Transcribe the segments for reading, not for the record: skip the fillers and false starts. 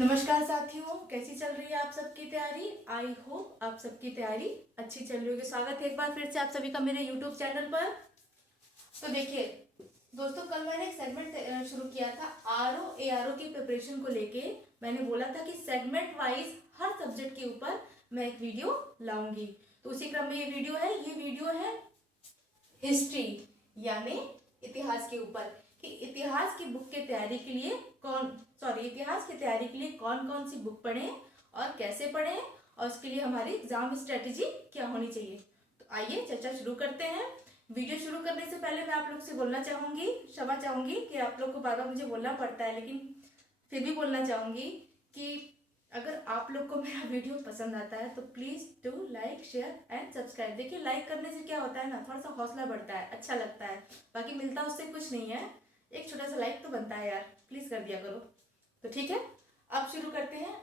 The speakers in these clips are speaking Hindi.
नमस्कार साथियों, कैसी चल रही है आप सबकी तैयारी। आई होप आप सबकी तैयारी अच्छी चल रही होगी। स्वागत है एक बार फिर से आप सभी का मेरे यूट्यूब चैनल पर। तो देखिए दोस्तों, कल मैंने एक सेगमेंट शुरू किया था आरओ एआरओ की प्रिपरेशन को लेके। मैंने बोला था कि सेगमेंट वाइज हर सब्जेक्ट के ऊपर मैं एक वीडियो लाऊंगी। तो उसी क्रम में ये वीडियो है हिस्ट्री यानी इतिहास के ऊपर, कि इतिहास की बुक के तैयारी के लिए इतिहास की तैयारी के लिए कौन कौन सी बुक पढ़ें और कैसे पढ़ें, और उसके लिए हमारी एग्जाम स्ट्रेटेजी क्या होनी चाहिए। तो आइए चर्चा शुरू करते हैं। वीडियो शुरू करने से पहले मैं आप लोग से बोलना चाहूंगी, क्षमा चाहूंगी कि आप लोग को बार बार मुझे बोलना पड़ता है, लेकिन फिर भी बोलना चाहूंगी कि अगर आप लोग को मेरा वीडियो पसंद आता है तो please do like share and subscribe. देखिए लाइक करने से क्या होता है ना, थोड़ा सा हौसला बढ़ता है, अच्छा लगता है। बाकी मिलता उससे कुछ नहीं है, एक छोटा सा लाइक तो बनता है यार, प्लीज कर दिया करो। तो ठीक है, अब शुरू करते हैं।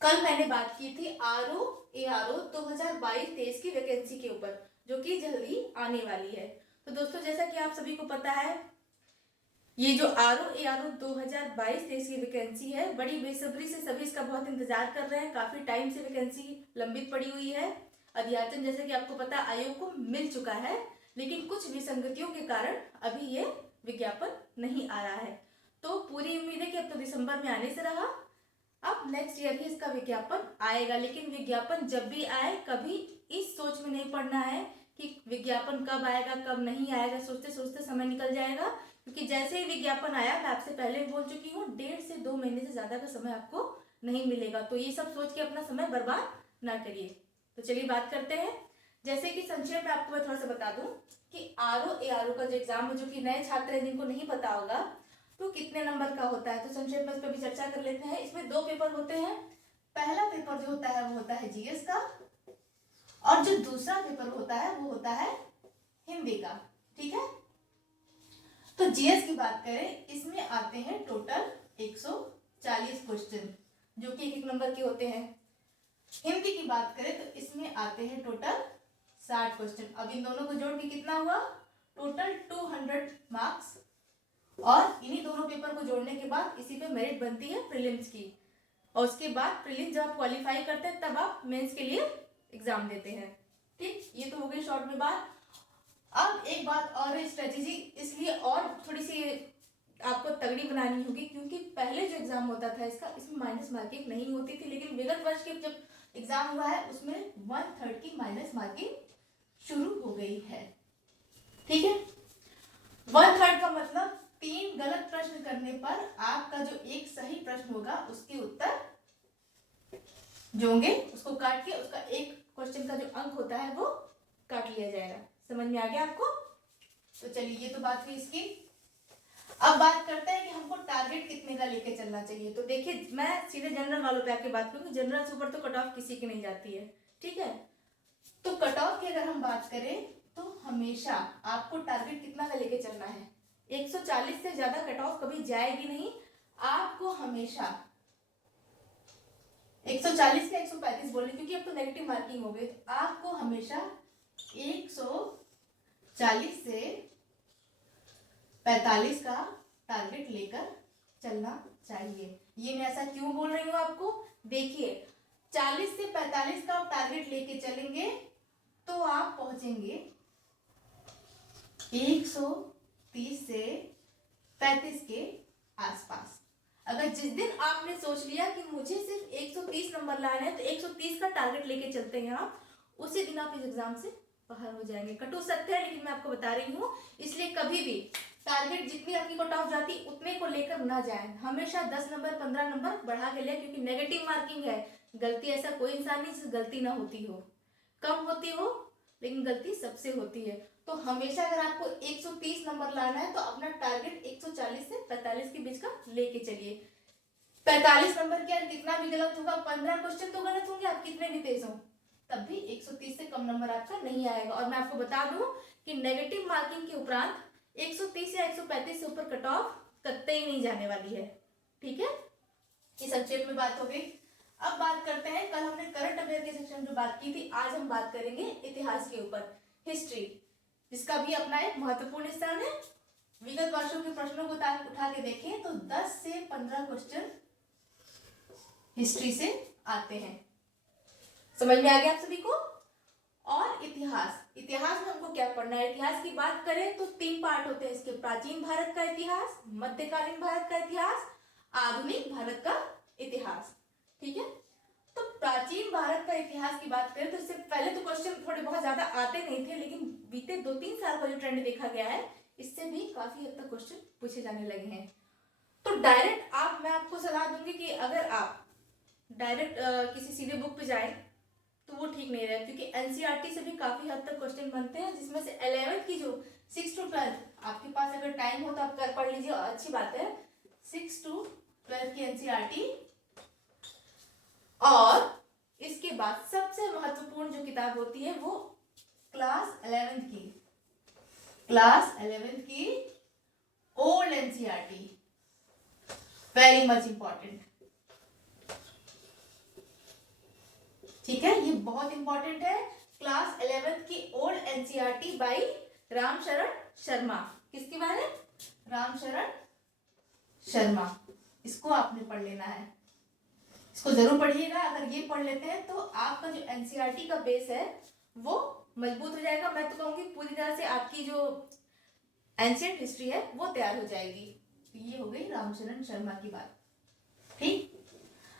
कल मैंने बात की थी आरओ एआरओ 2022-23 की वैकेंसी के ऊपर, जो कि जल्दी आने वाली है। तो दोस्तों, जैसा कि आप सभी को पता है, ये जो आरओ एआरओ 2022-23 की वैकेंसी है, बड़ी बेसब्री से सभी इसका बहुत इंतजार कर रहे हैं। काफी टाइम से वैकेंसी लंबित पड़ी हुई है। अध्याचन जैसे कि आपको पता आयोग को मिल चुका है, लेकिन कुछ विसंगतियों के कारण अभी ये विज्ञापन नहीं आ रहा है। तो पूरी उम्मीद है कि अब तो दिसंबर में आने से रहा, अब नेक्स्ट ईयर ही इसका विज्ञापन आएगा। लेकिन विज्ञापन जब भी आए, कभी इस सोच में नहीं पड़ना है कि विज्ञापन कब आएगा कब नहीं आएगा। सोचते सोचते समय निकल जाएगा, क्योंकि जैसे ही विज्ञापन आया, मैं आपसे पहले भी बोल चुकी हूँ, 1.5 से 2 महीने से ज्यादा का समय आपको नहीं मिलेगा। तो ये सब सोच के अपना समय बर्बाद ना करिए। तो चलिए बात करते हैं। जैसे कि संक्षेप में आपको मैं थोड़ा सा बता दूं कि आरओ एआरओ का जो एग्जाम है, जो कि नए छात्र हैं जिनको नहीं पता होगा, तो कितने नंबर का होता है, तो संक्षेप में इस पर भी चर्चा कर लेते हैं। इसमें 2 पेपर होते हैं। पहला पेपर जो होता है वो होता है जीएस का, और जो दूसरा पेपर होता है वो होता है हिंदी का। ठीक है, तो जीएस की बात करें, इसमें आते हैं टोटल 140 क्वेश्चन, जो कि 1-1 नंबर के होते हैं। हिंदी की बात करें तो इसमें आते हैं टोटल 60 क्वेश्चन। अब इन दोनों को जोड़ के कितना हुआ, टोटल 200 मार्क्स। और इन्हीं दोनों पेपर को जोड़ने के बाद इसी पे मेरिट बनती है प्रीलिम्स की, और उसके बाद प्रीलिम्स जब आप क्वालिफाई करते हैं तब आप मेंस के लिए एग्जाम देते हैं। ठीक, ये तो हो गई शॉर्ट में बात। अब एक बात और है, स्ट्रेटेजी इसलिए और थोड़ी सी आपको तगड़ी बनानी होगी, क्योंकि पहले जो एग्जाम होता था इसका, इसमें माइनस मार्किंग नहीं होती थी, लेकिन विगत वर्ष के जब एग्जाम हुआ है उसमें 1/3 की माइनस मार्किंग शुरू हो गई है। ठीक है, 1/3 का मतलब 3 गलत प्रश्न करने पर आपका जो एक सही प्रश्न होगा उसके उत्तर जो होंगे उसको काट के उसका एक क्वेश्चन का जो अंक होता है वो काट लिया जाएगा। समझ में आ गया आपको। तो चलिए, ये तो बात हुई इसकी। अब बात करते हैं कि हमको टारगेट कितने का लेके चलना चाहिए। तो देखिए, मैं सीधे जनरल वालों पे आके बात करूंगी। जनरल से ऊपर तो कट ऑफ किसी की नहीं जाती है। ठीक है, तो कट ऑफ की अगर हम बात करें तो हमेशा आपको टारगेट कितना का लेके चलना है। 140 से ज्यादा कट ऑफ कभी जाएगी नहीं। आपको हमेशा 140 का 135 बोले, क्योंकि अब तो नेगेटिव मार्किंग हो गई, तो आपको हमेशा 140 से 45 का टारगेट लेकर चलना चाहिए। ये मैं ऐसा क्यों बोल रही हूँ आपको, देखिए 40 से 45 का आप टारगेट लेके चलेंगे तो आप पहुंचेंगे 130 से 35 के आसपास। अगर जिस दिन आपने सोच लिया कि मुझे सिर्फ 130 नंबर लाना है, तो 130 का टारगेट लेके चलते हैं आप, उसी दिन आप इस एग्जाम से बाहर हो जाएंगे। कटु सत्य है, लेकिन मैं आपको बता रही हूँ। इसलिए कभी भी टारगेट जितनी आपकी कट ऑफ जाती उतने को लेकर ना जाए। हमेशा 10 नंबर 15 नंबर बढ़ा के ले, क्योंकि नेगेटिव मार्किंग है। गलती ऐसा कोई इंसान नहीं जिससे गलती ना होती हो, कम होती हो, लेकिन गलती सबसे होती है। तो हमेशा अगर आपको 130 नंबर लाना है तो अपना टारगेट 140 से 45 के बीच का लेके चलिए। 45 नंबर के कितना भी गलत होगा, 15 क्वेश्चन तो गलत होंगे, आप कितने भी तेज हो, तब भी 130 से कम नंबर आपका नहीं आएगा। और मैं आपको बता दूं कि नेगेटिव मार्किंग के उपरांत 130 या 135 से ऊपर कट ऑफ कतई ही नहीं जाने वाली है। ठीक है, ये संक्षेप में बात हो गई। अब बात करते हैं, कल हमने करंट अफेयर के सेक्शन में बात की थी, आज हम बात करेंगे इतिहास के ऊपर, हिस्ट्री, जिसका भी अपना एक महत्वपूर्ण स्थान है। विगत वर्षों के प्रश्नों को उठा के देखें तो 10 से 15 क्वेश्चन हिस्ट्री से आते हैं। समझ में आ गया आप सभी को। और इतिहास, इतिहास में हमको क्या पढ़ना है? इतिहास की बात करें तो 3 पार्ट होते हैं इसके, प्राचीन भारत का इतिहास, मध्यकालीन भारत का इतिहास, आधुनिक भारत का इतिहास। ठीक है, तो प्राचीन भारत का इतिहास की बात करें तो इससे पहले तो क्वेश्चन थोड़े बहुत ज्यादा आते नहीं थे, लेकिन बीते 2-3 साल का जो ट्रेंड देखा गया है इससे भी काफी हद तक क्वेश्चन पूछे जाने लगे हैं। तो डायरेक्ट मैं आपको सलाह दूंगी कि अगर आप डायरेक्ट किसी सीधे बुक पे जाए तो वो ठीक नहीं रहेगा, क्योंकि एनसीईआरटी से भी काफी हद तक क्वेश्चन बनते हैं, जिसमें से 11th की जो 6 to 12 आपके पास अगर टाइम हो तो आप कर पढ़ लीजिए, अच्छी बात है। 6 to 12 की एनसीईआरटी, और इसके बाद सबसे महत्वपूर्ण जो किताब होती है वो क्लास 11th की old NCERT, very much important. ठीक है, ये बहुत इंपॉर्टेंट है। क्लास 11th की old NCERT by Ramsharan Sharma. किसके बारे? रामशरण शर्मा। इसको आपने पढ़ लेना है, इसको जरूर पढ़िएगा। अगर ये पढ़ लेते हैं तो आपका जो एनसीईआरटी का बेस है वो मजबूत हो जाएगा। मैं तो कहूंगी पूरी तरह से आपकी जो एंशिएंट हिस्ट्री है वो तैयार हो जाएगी। तो ये हो गई रामचरण शर्मा की बात। ठीक,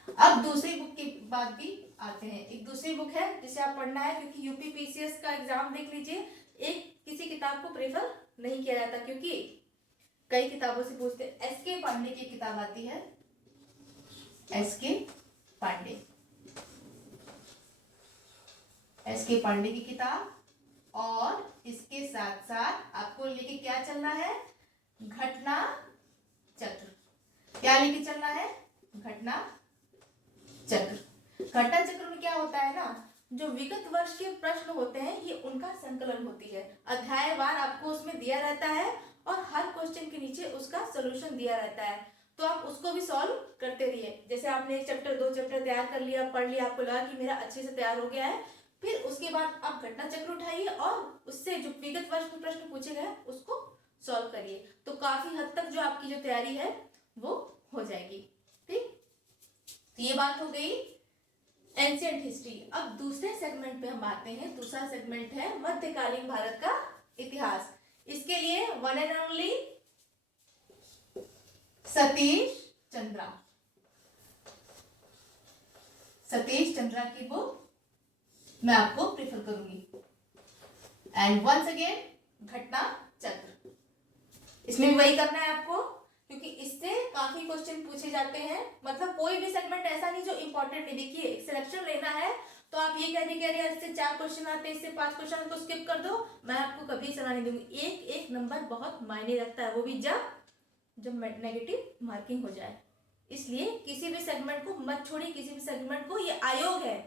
अब दूसरी बुक की बात भी आते हैं। एक दूसरी बुक है जिसे आप पढ़ना है, क्योंकि यूपीपीसीएस का एग्जाम देख लीजिए, एक किसी किताब को प्रेफर नहीं किया जाता, क्योंकि कई किताबों से पूछते हैं। एसके पांडे की किताब आती है, एसके पांडे की किताब, और इसके साथ साथ आपको लेके क्या चलना है? घटना चक्र। क्या लेके चलना है? घटना चक्र। घटना चक्र में क्या होता है ना, जो विगत वर्ष के प्रश्न होते हैं ये उनका संकलन होती है। अध्यायवार आपको उसमें दिया रहता है और हर क्वेश्चन के नीचे उसका सोल्यूशन दिया रहता है, तो आप उसको भी सॉल्व करते रहिए। जैसे आपने 1 चैप्टर 2 चैप्टर तैयार कर लिया, पढ़ लिया, आपको लगा कि मेरा अच्छे से तैयार हो गया है, फिर उसके बाद आप घटना चक्र उठाइए और उससे जो विगत वर्ष में प्रश्न पूछे गए उसको सॉल्व करिए, तो काफी हद तक जो आपकी जो तैयारी है वो हो जाएगी। ठीक, तो ये बात हो गई एंशिएंट हिस्ट्री। अब दूसरे सेगमेंट पे हम आते हैं। दूसरा सेगमेंट है मध्यकालीन भारत का इतिहास। इसके लिए one and only Satish Chandra की बुक मैं आपको प्रेफर करूंगी। एंड वंस अगेन घटना चक्र, इसमें भी वही करना है आपको, क्योंकि इससे काफी क्वेश्चन पूछे जाते हैं। मतलब कोई भी सेगमेंट ऐसा नहीं जो इंपॉर्टेंट नहीं। देखिए, सिलेक्शन लेना है तो आप ये कह रहे हैं इससे 4 क्वेश्चन आते हैं, इससे 5 क्वेश्चन को स्किप कर दो, मैं आपको कभी सलाह नहीं दूंगी। एक एक नंबर बहुत मायने रखता है, वो भी जब नेगेटिव मार्किंग हो जाए। इसलिए किसी भी सेगमेंट को मत छोड़िए, किसी भी सेगमेंट को। ये आयोग है,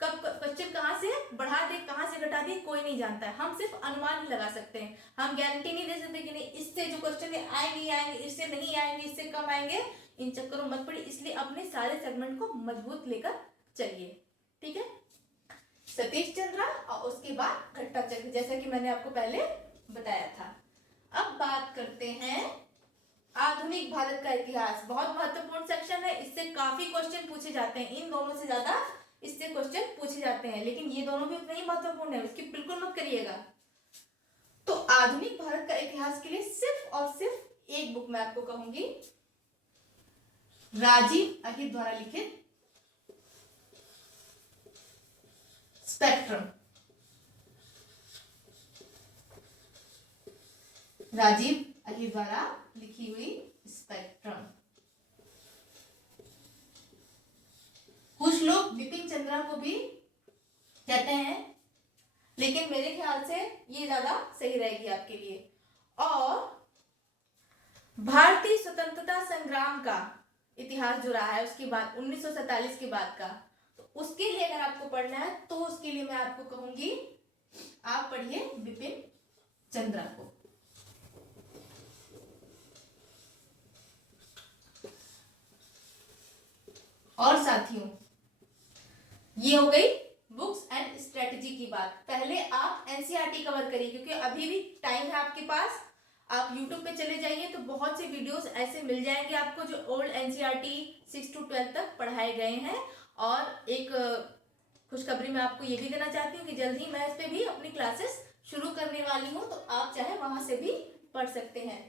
कब क्वेश्चन कहाँ से बढ़ा दे कहाँ से घटा दे कोई नहीं जानता है। हम सिर्फ अनुमान ही लगा सकते हैं, हम गारंटी नहीं दे सकते कि नहीं इससे जो क्वेश्चन आएंगे, इससे नहीं आएंगे, इससे कम आएंगे। इन चक्करों मत पड़िए, इसलिए अपने सारे सेगमेंट को मजबूत लेकर चलिए। ठीक है, सतीश चंद्रा और उसके बाद घटना चक्र, जैसा कि मैंने आपको पहले बताया था। अब बात करते हैं आधुनिक भारत का इतिहास। बहुत महत्वपूर्ण सेक्शन है, इससे काफी क्वेश्चन पूछे जाते हैं। इन दोनों से ज्यादा इससे क्वेश्चन पूछे जाते हैं, लेकिन ये दोनों भी उतने ही महत्वपूर्ण है, उसकी बिल्कुल मत करिएगा। तो आधुनिक भारत का इतिहास के लिए सिर्फ और सिर्फ एक बुक मैं आपको कहूंगी, राजीव अहिर द्वारा लिखित स्पेक्ट्रम। राजीव अहिर द्वारा लिखी हुई स्पेक्ट्रम। कुछ लोग बिपिन चंद्रा को भी कहते हैं, लेकिन मेरे ख्याल से ये ज्यादा सही रहेगी आपके लिए। और भारतीय स्वतंत्रता संग्राम का इतिहास जो रहा है उसके बाद 1947 के बाद का, तो उसके लिए अगर आपको पढ़ना है तो उसके लिए मैं आपको कहूंगी आप पढ़िए बिपिन चंद्रा को। और साथियों, ये हो गई बुक्स एंड स्ट्रेटजी की बात। पहले आप एनसीईआरटी कवर करिए, क्योंकि अभी भी टाइम है आपके पास। आप YouTube पे चले जाइए तो बहुत से वीडियोस ऐसे मिल जाएंगे आपको जो ओल्ड एनसीईआरटी 6 to 12 तक पढ़ाए गए हैं। और एक खुशखबरी मैं आपको ये भी देना चाहती हूँ कि जल्द ही मैं इस पे भी अपनी क्लासेस शुरू करने वाली हूँ, तो आप चाहे वहां से भी पढ़ सकते हैं।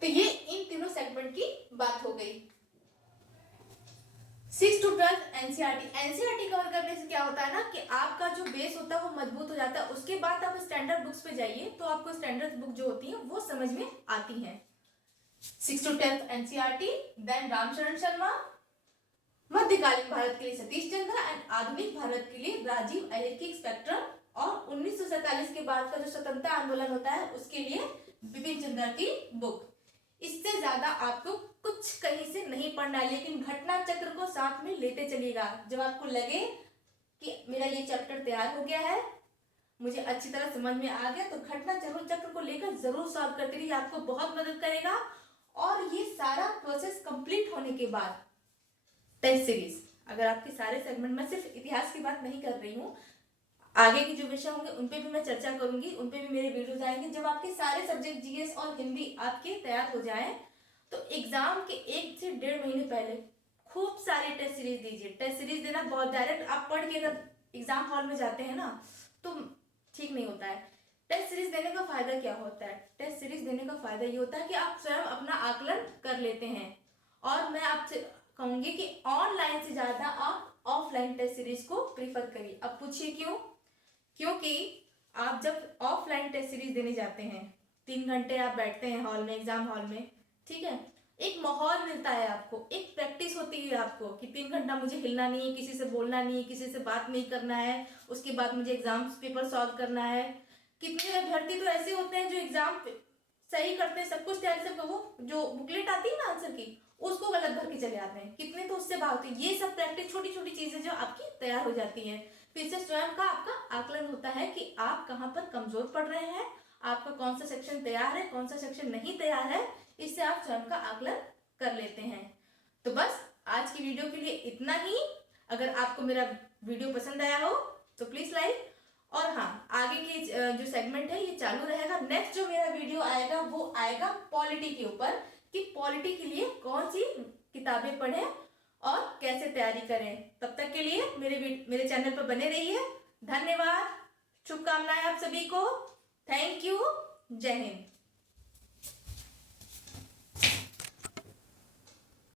तो ये इन तीनों सेगमेंट की बात हो गई। 6 to 12 एनसीईआरटी कवर करने से क्या होता है ना कि आपका जो बेस होता है वो मजबूत हो जाता है। उसके बाद आप स्टैंडर्ड बुक्स पे जाइए तो आपको स्टैंडर्ड बुक जो होती है वो समझ में आती हैं। 6 to 12 NCERT, then Ramcharan Sharma, मध्यकालीन भारत के लिए सतीश चंद्र एंड आधुनिक भारत के लिए राजीव अय्यर की स्पेक्ट्रम, और 1947 के बाद का जो स्वतंत्रता आंदोलन होता है उसके लिए बिपिन चंद्र की बुक। इससे ज्यादा आपको कुछ कहीं से नहीं पढ़ना है, लेकिन घटना चक्र को साथ में लेते चलिएगा। जब आपको लगे कि मेरा ये चैप्टर तैयार हो गया है, मुझे अच्छी तरह समझ में आ गया, तो घटना चक्र को लेकर जरूर सॉल्व करते रहिए, आपको बहुत मदद करेगा। और ये सारा प्रोसेस कंप्लीट होने के बाद टेस्ट सीरीज, अगर आपके सारे सेगमेंट, मैं सिर्फ इतिहास की बात नहीं कर रही हूँ, आगे के जो विषय होंगे उन पे भी मैं चर्चा करूंगी, उन पे भी मेरे वीडियोस आएंगे। जब आपके सारे सब्जेक्ट जीएस और हिंदी आपके तैयार हो जाए तो एग्जाम के 1 से 1.5 महीने पहले खूब सारे टेस्ट सीरीज दीजिए। टेस्ट सीरीज देना बहुत डायरेक्ट आप पढ़ के अगर एग्जाम हॉल में जाते हैं ना तो ठीक नहीं होता है। टेस्ट सीरीज देने का फायदा क्या होता है? टेस्ट सीरीज देने का फायदा ये होता है कि आप स्वयं अपना आकलन कर लेते हैं। और मैं आपसे कहूंगी कि ऑनलाइन से ज्यादा आप ऑफलाइन टेस्ट सीरीज को प्रीफर करिए। अब पूछिए क्यों? क्योंकि आप जब ऑफलाइन टेस्ट सीरीज देने जाते हैं 3 घंटे आप बैठते हैं हॉल में, एग्जाम हॉल में, ठीक है, एक माहौल मिलता है आपको, एक प्रैक्टिस होती है आपको कि 3 घंटा मुझे हिलना नहीं है, किसी से बोलना नहीं है, किसी से बात नहीं करना है, उसके बाद मुझे एग्जाम पेपर सॉल्व करना है। कितने अभ्यर्थी तो ऐसे होते हैं जो एग्जाम सही करते हैं, सब कुछ तैयारी, सब वो जो बुकलेट आती है ना आंसर की, उसको गलत भर के चले आते हैं। कितने तो उससे बात होती है। ये सब प्रैक्टिस, छोटी छोटी चीजें जो आपकी तैयार हो जाती हैं, फिर से स्वयं का आपका आकलन होता है कि आप कहाँ पर कमजोर पड़ रहे हैं, आपका कौन सा सेक्शन तैयार है, कौन सा सेक्शन नहीं तैयार है, इससे आप स्वयं का आकलन कर लेते हैं। तो बस आज की वीडियो के लिए इतना ही। अगर आपको मेरा वीडियो पसंद आया हो तो प्लीज लाइक, और हाँ, आगे के जो सेगमेंट है ये चालू रहेगा। नेक्स्ट जो मेरा वीडियो आएगा वो आएगा पॉलिटी के ऊपर, कि पॉलिटी के लिए कौन सी किताबें पढ़ें और कैसे तैयारी करें। तब तक के लिए मेरे चैनल पर बने रहिए। धन्यवाद, शुभकामनाएं आप सभी को। थैंक यू, जय हिंद।